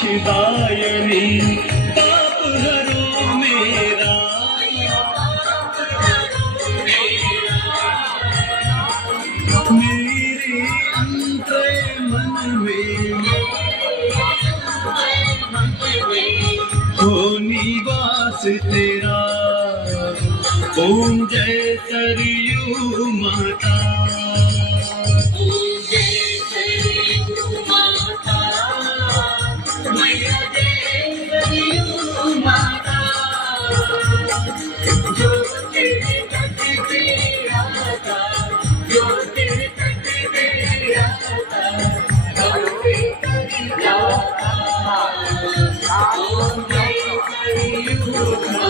मोक्षदायिनी पाप हरो मेरा मेरे अंतरे मन में हो निवास तेरा। ओम जय सरयू माता। Oh,